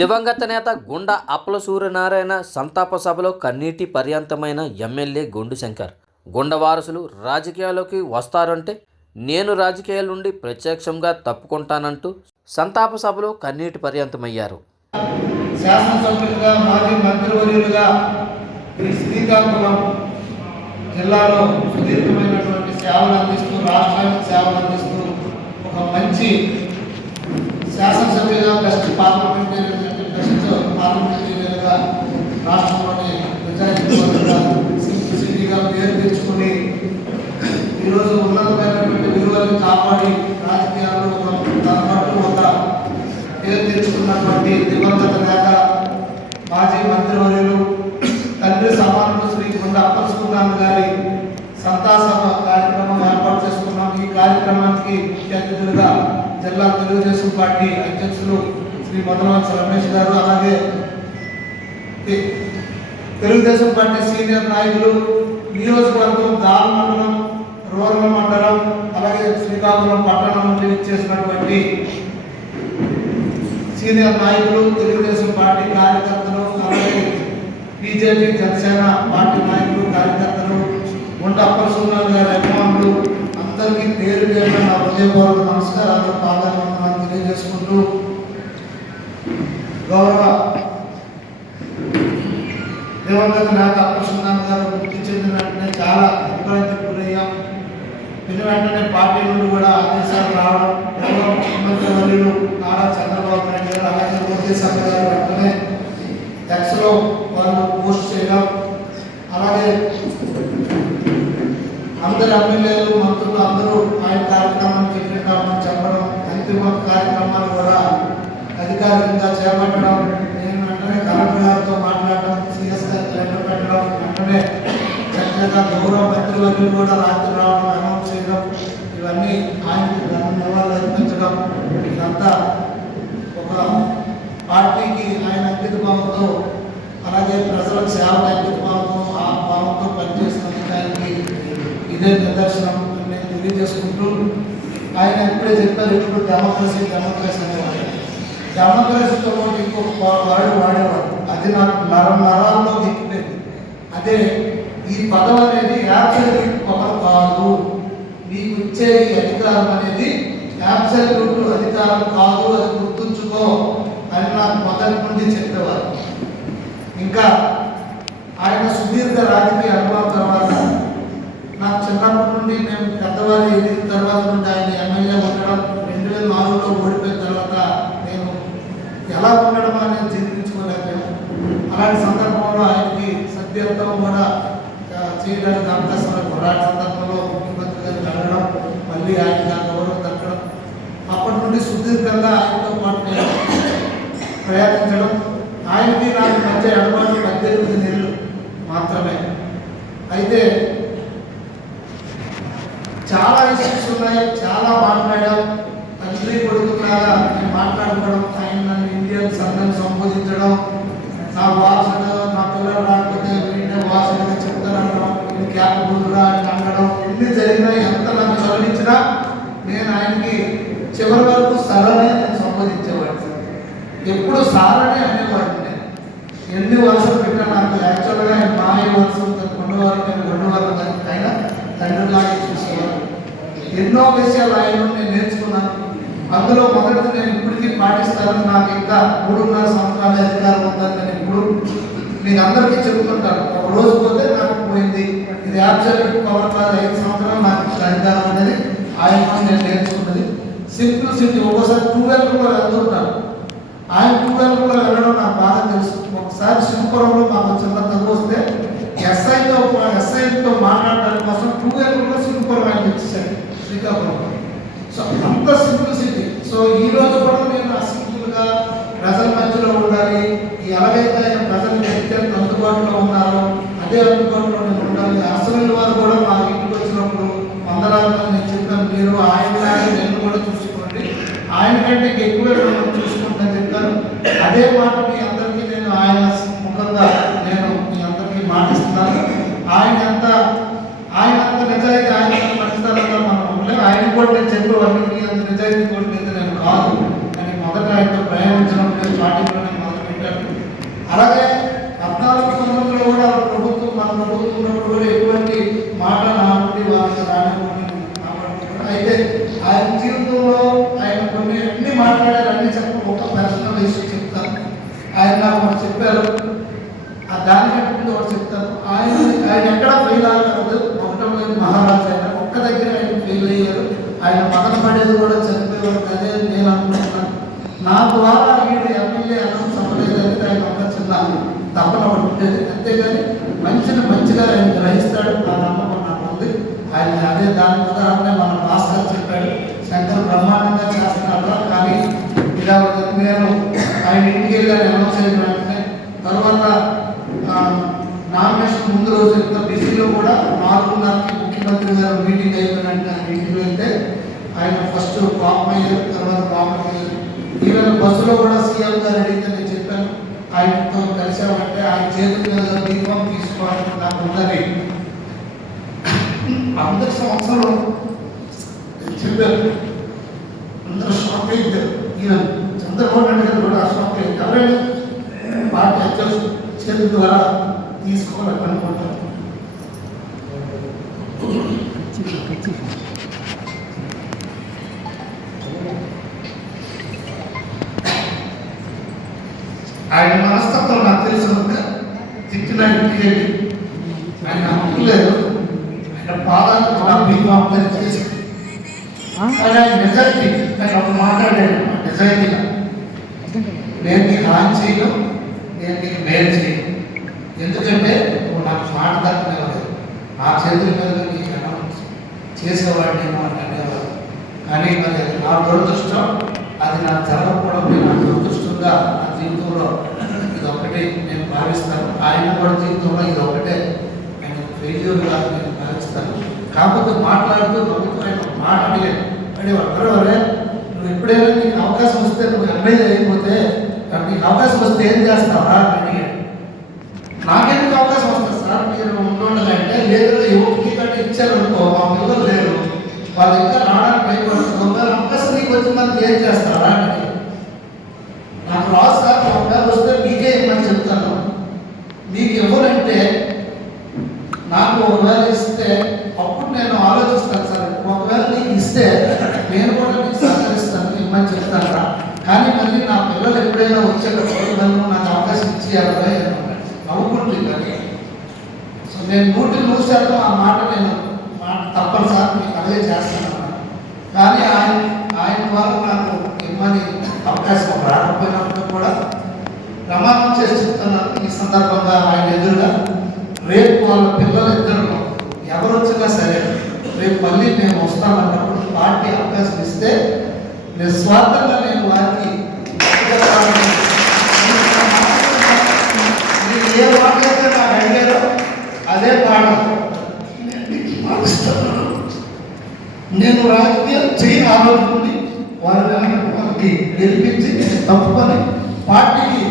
దివంగత నేత గుండా అప్పల సూర్యనారాయణ సంతాప సభలో కన్నీటి పర్యంతమైన ఎమ్మెల్యే గుండు శంకర్. గుండ వారసులు రాజకీయాల్లోకి వస్తారంటే నేను రాజకీయాల నుండి ప్రత్యక్షంగా తప్పుకుంటానంటూ సంతాప సభలో కన్నీటి పర్యంతమయ్యారు. శాసనసభ్యులుగా మాజీ మంత్రివర్యులుగా శ్రీకాకుళం జిల్లాలో సుదీర్ఘమైనటువంటి సేవలు అందిస్తూ రాష్ట్ర సేవలు అందిస్తూ ఒక మంచి శాసనసభ్యులుగా బెస్ట్ పార్లమెంటరీ బెస్ట్ పార్లమెంటరీగా రాష్ట్రంలోని ప్రజాహితంగా సింప్లిసిటీగా పేరు తెచ్చుకుని ఈరోజు ఉన్నతమైనటువంటి విలువలను కాపాడి రాజకీయాల్లో ఒక తన పట్టు ఒక పేరు తెచ్చుకున్నటువంటి దివంగత నేత మాజీ మంత్రివర్యులు తండ్రి సమానుడు శ్రీ గుండ అప్పసుకున్నాను గారి సంతాసభ కార్యక్రమం ఏర్పాటు చేసుకున్నాం. ఈ కార్యక్రమానికి ముఖ్య అతిథులుగా జిల్లా తెలుగుదేశం పార్టీ అధ్యక్షులు శ్రీ మొదలవంశ రమేష్ గారు అలాగే తెలుగుదేశం పార్టీ సీనియర్ నాయకులు నియోజకవర్గం దాల్ మండలం రూరల్ మండలం అలాగే శ్రీకాకుళం పట్టణం నుండి ఇచ్చేసినటువంటి సీనియర్ నాయకులు తెలుగుదేశం పార్టీ కార్యకర్తలు అలాగే బీజేపీ జనసేన పార్టీ అప్పర్ అప్పలసున్నాలు గారి అభిమానులు అందరికీ పేరు పేరు నా హృదయపూర్వక నమస్కారాలు పాదాలు తెలియజేసుకుంటూ గౌరవ దివంగత నేత అప్పర్ అప్పలసున్నాను గారు మృతి చెందిన వెంటనే చాలా ఇబ్బందికి గురయ్యాం. విని వెంటనే పార్టీ నుండి కూడా ఆదేశాలు రావడం గౌరవ ముఖ్యమంత్రి వర్యులు నారా చంద్రబాబు నాయుడు గారు అలాగే మోదీ సభ వెంటనే ఎక్స్లో వాళ్ళు పోస్ట్ చేయడం అలాగే అందరు ఎమ్మెల్యేలు మంత్రులు అందరూ ఆయన కార్యక్రమం చెప్పిన చెప్పడం అంతిమ కార్యక్రమాలు కూడా అధికారికంగా చేపట్టడం నేను వెంటనే కలెక్టర్ గారితో మాట్లాడడం సిఎస్ గారికి లెటర్ పెట్టడం వెంటనే చక్కగా గౌరవ మంత్రివర్యులు కూడా రాత్రి రావడం అనౌన్స్ చేయడం ఇవన్నీ ఆయనకి నివాళులు అర్పించడం ఇదంతా ఒక పార్టీకి ఆయన అంకిత భావంతో అలాగే ప్రజలకు సేవ అంకిత భావంతో ఆ భావంతో పనిచేస్తున్న దానికి ఇదే నిదర్శనం నేను తెలియజేసుకుంటూ ఆయన ఎప్పుడే చెప్పారు ఇప్పుడు డెమోక్రసీ డెమోక్రసీ అనేవాడు డెమోక్రసీతో పాటు ఇంకొక వాడు వాడేవాడు. అది నాకు నరం నరాల్లో ఎక్కిపోయింది అదే ఈ పదం అనేది యాబ్సల్యూట్ పవర్ కాదు. నీకు ఇచ్చే ఈ అధికారం అనేది యాబ్సల్యూట్ అధికారం కాదు అది గుర్తుంచుకో అని నాకు మొదటి నుండి చెప్పేవారు. ఇంకా ఆయన సుదీర్ఘ రాజకీయ అనుభవం తర్వాత నాకు చిన్నప్పటి నుండి మేము పెద్దవారు ఎదిగిన తర్వాత నుండి ఆయన ఎమ్మెల్యే ఉండడం రెండు వేల నాలుగులో ఓడిపోయిన తర్వాత నేను ఎలా ఉండడం అనేది జీర్ణించుకోలేకపోయాను అలాంటి సందర్భంలో ఆయనకి సభ్యత్వం కూడా ఆ, చేయడానికి అవకాశం లేదు. అలాంటి సందర్భంలో ముఖ్యమంత్రి గారు వెళ్ళడం మళ్ళీ ఆయనకి ఆ గౌరవం దక్కడం అప్పటి నుండి సుదీర్ఘంగా ఆయనతో పాటు నేను ప్రయాణించడం ఆయనకి నాకు మధ్య అనుమానం పద్దెనిమిది నెలలు మాత్రమే. అయితే చాలా ఇష్యూస్ ఉన్నాయి చాలా మాట్లాడాం. తండ్రి కొడుకులాగా నేను మాట్లాడుకోవడం ఆయన నన్ను ఇండియన్ సంఘం సంబోధించడం నా వాసన నా పిల్లలు రాకపోతే వీడినే వాసనగా చెప్తారనడం ఇది క్యాపబుల్గా అని అనడం ఎన్ని జరిగినాయి ఎంత నన్ను చదివించినా నేను ఆయనకి చివరి వరకు సరనే నేను సంబోధించేవాడిని ఎప్పుడు సారనే అనేవాడిని ఎన్ని వరుసలు పెట్టినా నాకు యాక్చువల్గా మా మాయ వరుస కొండవారు నేను కొండవారు ఆయన తండ్రిలాగే చూసేవారు ఎన్నో విషయాలు ఆయన నేను నేర్చుకున్నాను. అందులో మొదటిది నేను ఇప్పటికీ పాటిస్తాను. నాకు ఇంకా మూడున్నర సంవత్సరాల అధికారం ఉందని నేను ఇప్పుడు మీకు అందరికీ చెబుతుంటాను. ఒక రోజు పోతే నాకు పోయింది. ఇది యాబ్సల్యూట్ పవర్ కాదు ఐదు సంవత్సరాలు నాకు అధికారం అనేది ఆయన నేను నేర్చుకున్నది. సింపుల్ సిటీ ఒక్కోసారి టూ వీలర్ కూడా వెళ్తుంటాను ఆయన టూ కూడా వెళ్ళడం నాకు బాగా తెలుసు. ఒకసారి సింపురంలో మాకు చిన్న తగ్గు వస్తే ఎస్ఐతో ఎస్ఐతో మాట్లాడడానికి కోసం టూ వీలర్ కూడా సింపురం ఆయన ఇచ్చేసాడు శ్రీకాకుళం. సో అంత సింప్లిసిటీ సో ఈ రోజు కూడా నేను ఆ సింపుల్గా ప్రజల మధ్యలో ఉండాలి. ఎలాగైతే ఆయన ప్రజలకు అందుబాటులో ఉన్నారో అదే అందుబాటులో నేను ఉండాలి. కాదు. కానీ మొదట ఆయనతో ప్రయాణించడం స్టార్టింగ్లోనే మొదలు పెట్టాను అలాగే పద్నాలుగు సంవత్సరంలో కూడా ప్రభుత్వం మన ప్రభుత్వం ఉన్నప్పుడు కూడా ఎటువంటి మాట నాకుండి వాళ్ళకి రానుకుంటున్నాను అయితే ఆయన జీవితంలో ఆయన కొన్ని అన్ని మాట్లాడారు అన్ని చెప్ప ఒక పర్సనల్ ఇష్యూ చెప్తాను. ఆయన నాకు ఒకటి చెప్పారు. ఆ దాని కట్టుకుంటే ఒకటి చెప్తాను. ఆయన ఆయన ఎక్కడ ఫెయిల్ అవ్వలేదు. ఒకటో మహారాజు ఆయన ఒక్క దగ్గర ఆయన ఫెయిల్ అయ్యారు. ఆయన మతం పడేది కూడా చదివి వరకు అదే నేను అనుకుంటున్నాను నా ద్వారా ఈయన ఎమ్మెల్యే అనౌన్స్ అవ్వలేదని దానికి ఒక చిన్న తప్పన ఉంటుంది అంతేగాని మంచిని మంచిగా ఆయన గ్రహిస్తాడు నా నమ్మకం నాకు ఉంది ఆయన అదే దాని ఉదాహరణ మన మాస్టర్ చెప్పాడు శంకర్ బ్రహ్మాండంగా చేస్తున్నారు కానీ ఇలా నేను ఆయన ఇంటికి వెళ్ళాను అనౌన్స్ అయిన వెంటనే తర్వాత నామినేషన్ ముందు రోజు ఎంత బిజీలో కూడా నాలుగున్నరకి ముఖ్యమంత్రి గారు మీటింగ్ అయిపోయినట్టు ఇంటికి వెళ్తే ఆయన ఫస్ట్ పాపం అయ్యారు తర్వాత పాపం అయ్యారు ఈవెన్ బస్సులో కూడా సీఎం గారు అడిగితే నేను చెప్పాను ఆయనతో కలిసామంటే ఆయన చేతుల మీద దీపం తీసుకోవాలని నాకు ఉన్నది అందరి సంవత్సరం చెప్పారు అందరూ షాక్ అయ్యారు ఈయన చంద్రబాబు నాయుడు గారు కూడా షాక్ అయ్యారు ఎవరైనా పార్టీ అధ్యక్షులు చేతుల ద్వారా తీసుకోవాలని అనుకుంటారు ఆయన మనస్తత్వం నాకు తెలుసు కనుక వెళ్ళి ఆయన హక్కు లేదు ఆయన పాదాలకు నా భీమాపని చేసి ఆయన నిజాయితీ ఆయన ఒక మాట్లాడాడు నిజాయితీగా నేను నీకు హాని చేయను నేను నీకు మేలు చేయను. ఎందుకంటే నువ్వు నాకు మాట దక్కనివ్వలేదు నా చేతుల మీద నీకు ఎలా చేసేవాడిని ఏమో అని అనేవాడు కానీ మరి నా దురదృష్టం అది నాకు జరగకపోవడం నేను నా దురదృష్టంగా నా జీవితంలో అని ఒకటే నేను భావిస్తాను. ఆయన కూడా జీవితంలో ఇది ఒకటే. ఆయన ఫెయిల్యూర్ కాదు నేను భావిస్తాను. కాకపోతే మాట్లాడుతూ నవ్వుతూ ఆయన మాట అడిగాడు. అడిగాడు "ఒరే, నువ్వు ఎప్పుడైనా నీకు అవకాశం వస్తే నువ్వు ఎమ్మెల్యే అయిపోతే నీకు అవకాశం వస్తే ఏం చేస్తావా? అని అడిగాడు. నాకెందుకు అవకాశం వస్తుంది సార్? మీరు ఉండండి లేదు యువకుకి కంటే ఇచ్చారు అనుకో మా పిల్లలు లేరు. వాళ్ళ ఇంకా రావడానికి భయపడుతుంది అవకాశం నీకు వచ్చి మనకి ఏం చేస్తారా? అని నాకు రాదు సార్ ఒకవేళ వస్తే మీకే ఇమ్మని చెప్తాను మీకు ఇవ్వనంటే నాకు ఒకవేళ ఇస్తే అప్పుడు నేను ఆలోచిస్తాను సార్ ఒకవేళ నీకు ఇస్తే నేను కూడా నీకు సహకరిస్తాను ఇమ్మని చెప్తాను కానీ మళ్ళీ నా పిల్లలు ఎప్పుడైనా వచ్చేటప్పుడు నన్ను నాకు అవకాశం ఇచ్చేయాలి నవ్వుకుంటుంది సో నేను నూటి నూరు శాతం ఆ మాట నేను మాట తప్పనిసరి మీకు అదే చేస్తున్నాను కానీ ఆయన ఆయన వల్ల నాకు ఇమ్మని అవకాశం రాకపోయినప్పుడు కూడా ప్రమాణం చేసి చెప్తున్నాను ఈ సందర్భంగా ఆయన ఎదురుగా రేపు వాళ్ళ పిల్లలు ఇద్దరు ఎవరు వచ్చినా సరే రేపు మళ్ళీ మేము వస్తామన్నప్పుడు పార్టీ అవకాశం ఇస్తే నిస్వార్థంగా నేను వారికి ఏ పాట అయితే నాకు అడిగారో అదే పాట నేను నేను రాజకీయం చేయని ఆలోచనని వారి వారికి గెలిపించి తప్పుకొని పార్టీకి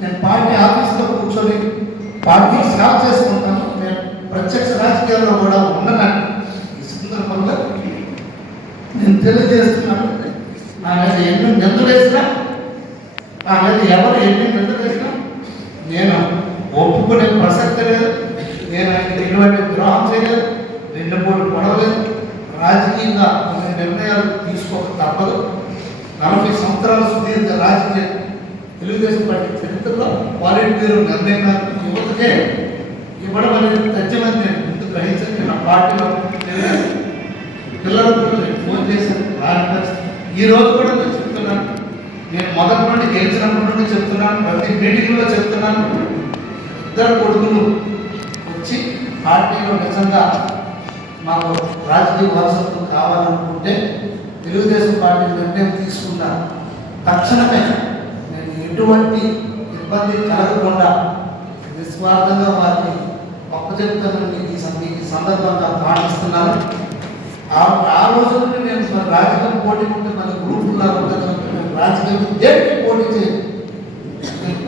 నేను పార్టీ ఆఫీస్లో కూర్చొని పార్టీ సేవ చేసుకుంటాను. నేను ప్రత్యక్ష రాజకీయాల్లో కూడా ఉండనని ఈ సందర్భంలో నేను తెలియజేస్తున్నాను. నా ఎన్నో ఎన్ని నిందలు వేసినా నా మీద ఎవరు ఎన్ని నిందలు నేను ఒప్పుకునే ప్రసక్తి లేదు. నేను ఆయనకి ఎటువంటి ద్రోహం చేయలేదు. రెండు మూడు పడవలేదు రాజకీయంగా కొన్ని నిర్ణయాలు తీసుకోక తప్పదు. నలభై సంవత్సరాల సుదీర్ఘ రాజకీయ తెలుగుదేశం పార్టీ చరిత్రలో వారెంట్ నిర్ణయం యువతకే ఇవ్వడం అనేది తథ్యమని నేను ముందు గ్రహించండి నా పార్టీలో తెలియదు. పిల్లలకు ఫోన్ చేశాను. ఈ రోజు కూడా నేను నుండి గెలిచినప్పటి నుండి చెప్తున్నాను ప్రతి మీటింగ్లో చెప్తున్నాను. ఇద్దరు కొడుకులు వచ్చి పార్టీలో నిజంగా మాకు రాజకీయ వారసత్వం కావాలనుకుంటే తెలుగుదేశం పార్టీ నిర్ణయం తీసుకున్న తక్షణమే నేను ఎటువంటి ఇబ్బంది కలగకుండా నిస్వార్థంగా వారిని అప్పచెప్తానని ఈ సం- ఈ సందర్భంగా పాటిస్తున్నాను. ఆ రోజు నుండి నేను రాజకీయ పోటీ ఉంటే మన గ్రూపుల్లో రాజకీయ దేనికి పోటీ చేయదు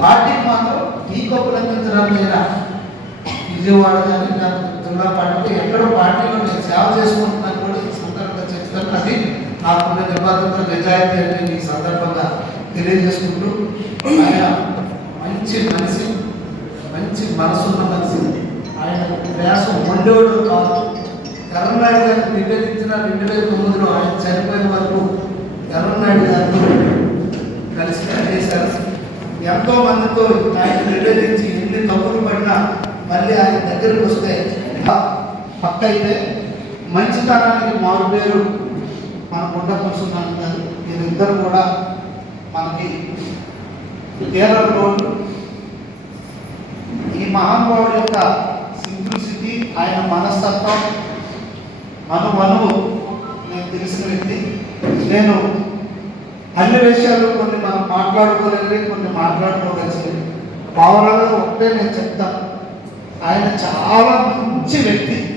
పార్టీకి మాత్రం టీ కప్పులు అందించడానికి లేదా విజయవాడ కానీ నాకు జిల్లా పార్టీ ఎక్కడో పార్టీలో నేను సేవ చేసుకుంటున్నాను కూడా ఈ సందర్భంగా చెప్తాను. అది నాకున్న నిబద్ధత నిజాయితీ అని ఈ సందర్భంగా తెలియజేసుకుంటూ ఆయన మంచి మనిషి మంచి మనసున్న మనిషి. ఆయన ప్రయాసం వండేవాడు కాదు. కరణ్ నాయుడు గారిని నివేదించిన రెండు వేల తొమ్మిదిలో ఆయన చనిపోయిన వరకు కరణ్ నాయుడు కలిసి ఎంతో మందితో ఆయన నివేదించి ఎన్ని తప్పులు పడినా మళ్ళీ ఆయన దగ్గరకు వస్తే పక్క అయితే మంచితనానికి మారు పేరు మన గుండ కూర్చున్నాను గారు వీరిద్దరు కూడా మనకి కేరళ రోడ్డు ఈ మహానుభావుడు యొక్క సింప్లిసిటీ ఆయన మనస్తత్వం అను అనువు నేను తెలిసిన వ్యక్తి. నేను అన్ని విషయాలు కొన్ని మనం మాట్లాడుకోలేదు కొన్ని మాట్లాడుకోవచ్చు పవరాలు ఒకటే నేను చెప్తాను. ఆయన చాలా మంచి వ్యక్తి.